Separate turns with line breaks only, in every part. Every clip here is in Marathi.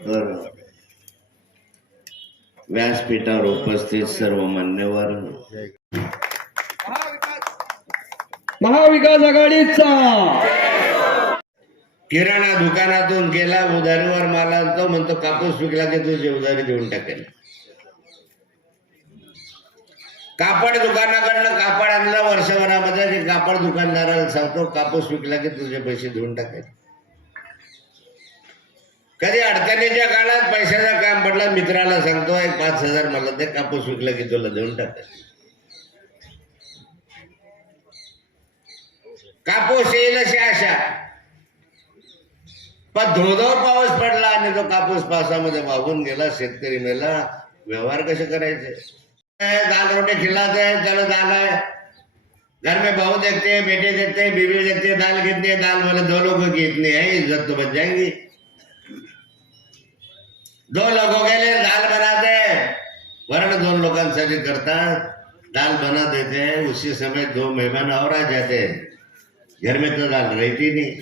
तर व्यासपीठावर उपस्थित सर्व मान्यवर.
महाविकास आघाडीचा.
किराणा दुकानातून गेला उधारीवर माला तो म्हणतो कापूस विकला की तुझी उधारी देऊन टाकेल. कापड दुकानाकडनं कापड आणला वर्षभरामध्ये कापड दुकानदाराला सांगतो कापूस विकला की तुझे पैसे देऊन टाकेल. कधी अडचणीच्या काळात पैशाचा काम पडलं मित्राला सांगतो एक पाच हजार मला ते कापूस विकला की तुला देऊन टाक कापूस येईल अशी आशा. पण धोधो पाऊस पडला आणि तो कापूस पावसामध्ये वाहून गेला शेतकरी मेला. व्यवहार कसे करायचे? दाल रोटे खिलाते हैं, चलो दाल आहे. घर में बहू देखते बेटे देखते हैं बीवी देखते दाल कितनी है दाल बोले दो लोगों की इतनी है इज्जत तो बच जाएंगी. दो लोगों के लिए दाल बनाते वर्ण दोन लोकांसाठी करतात दाल बना देते हैं। उसी समय दो मेहमान और आ जाते हैं। घर में तो दाल रहती नहीं।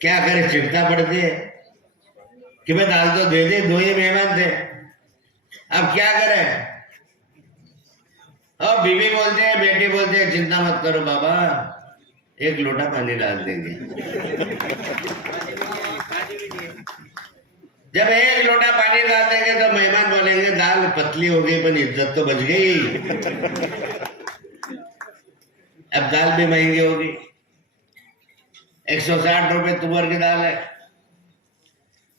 क्या करे? चिंता पड़ती है कि मैं दाल तो दे दे, दो ही मेहमान थे। अब क्या करे? और बीवी बोलते हैं, बेटी बोलते हैं, चिंता मत करो बाबा, एक लोटा पानी डाल देंगे। जब एक लोटा पानी डाल देंगे तो मेहमान बोलेंगे दाल पतली हो गई पर इज्जत तो बच गई। अब दाल भी महंगी होगी एक सौ साठ रुपये तुवर की दाल आहे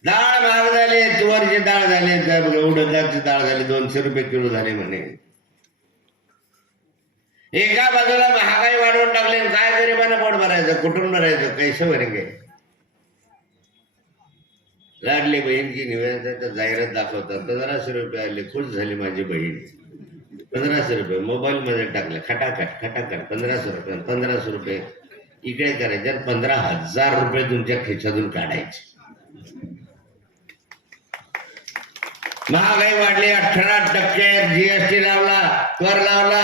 डाळ महाग झाली तुवरची डाळ झाली उडदाची डाळ झाली दोनशे रुपये किलो झाले म्हणे एका बाजूला महागाई वाढवून टाकली काय गरिबांना पोट भरायचं कुठून भरायचं कैसे भरेंगे? लाडली बहीण की निवेदनाचं जाहिरात दाखवतात. पंधराशे रुपये आले खुश झाली माझी बहीण. पंधराशे रुपये मोबाईल मध्ये टाकले खटाखट खटाखट पंधराशे रुपये पंधराशे रुपये. इकडे करायचे पंधरा हजार रुपये तुमच्या खिशातून काढायचे. महागाई वाढली अठरा टक्के जीएसटी लावला कर लावला.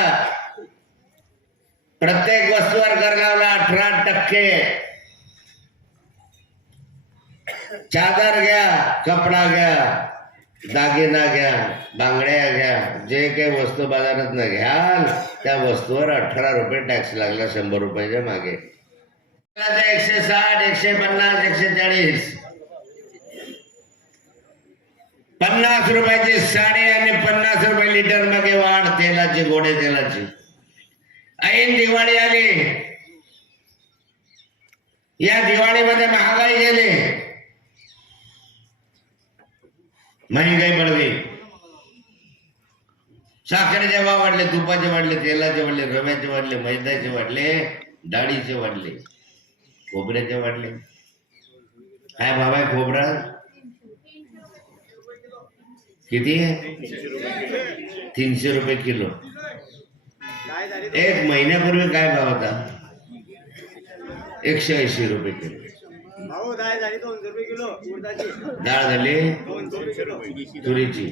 प्रत्येक वस्तूवर कर लावला अठरा टक्के. चादर घ्या कपडा घ्या दागिना घ्या बांगड्या घ्या जे काही वस्तू बाजारात न घ्याल त्या वस्तूवर अठरा रुपये टॅक्स लागला शंभर रुपयाच्या मागे. एकशे साठ एकशे पन्नास एकशे चाळीस. पन्नास रुपयाची साडी आणि पन्नास रुपये लिटर मागे वाढ तेलाची गोडे तेलाची. ऐन दिवाळी आली. या दिवाळीमध्ये महागाई गेली. म्हणजे महंगाई बढ़ साखरेचे भाव वाढले तुपाचे वाढले तेलाचे वाढले रव्याचे वाढले मैद्याचे वाढले डाळीचे वाढले खोबऱ्याचे वाढले. काय भाव आहे खोबरा? किती? आहे तीनशे रुपये किलो. एक महिन्यापूर्वी काय भाव होता? एकशे ऐंशी रुपये किलो.
भाऊ डाळ झाली दोनशे रुपये किलो उडदाची.
डाळ झाली.
दोनशे रुपये किलो.
तुरीची.